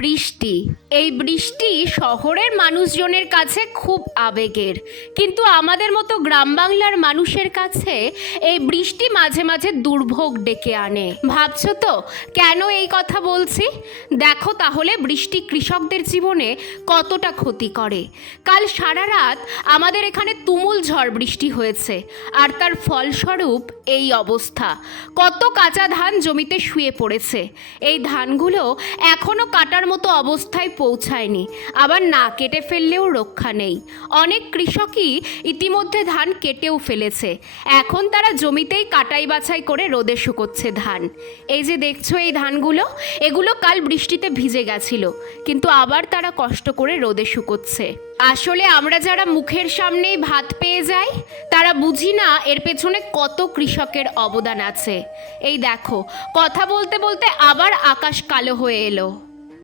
বৃষ্টি। এই বৃষ্টি শহরের মানুষজনের কাছে খুব আবেগের, কিন্তু আমাদের মতো গ্রাম বাংলার মানুষের কাছে এই বৃষ্টি মাঝে মাঝে দুর্ভোগ ডেকে আনে। ভাবছো তো কেন এই কথা বলছি? দেখো তাহলে বৃষ্টি কৃষকদের জীবনে কতটা ক্ষতি করে। কাল সারা রাত আমাদের এখানে তুমুল ঝড় বৃষ্টি হয়েছে, আর তার ফলস্বরূপ এই অবস্থা। কত কাঁচা ধান জমিতে শুয়ে পড়েছে। এই ধানগুলো এখনও কাটার মতো অবস্থায় পৌঁছায়নি, আবার না কেটে ফেললেও রক্ষা নেই। অনেক কৃষকই ইতিমধ্যে ধান কেটেও ফেলেছে, এখন তারা জমিতেই কাটাই বাছাই করে রোদে শুকোচ্ছে ধান। এই যে দেখছো এই ধানগুলো, এগুলো কাল বৃষ্টিতে ভিজে গেছিল, কিন্তু আবার তারা কষ্ট করে রোদে শুকোচ্ছে। আসলে আমরা যারা মুখের সামনেই ভাত পেয়ে যাই, তারা বুঝি না এর পেছনে কত কৃষকের অবদান আছে। এই দেখো, কথা বলতে বলতে আবার আকাশ কালো হয়ে এলো।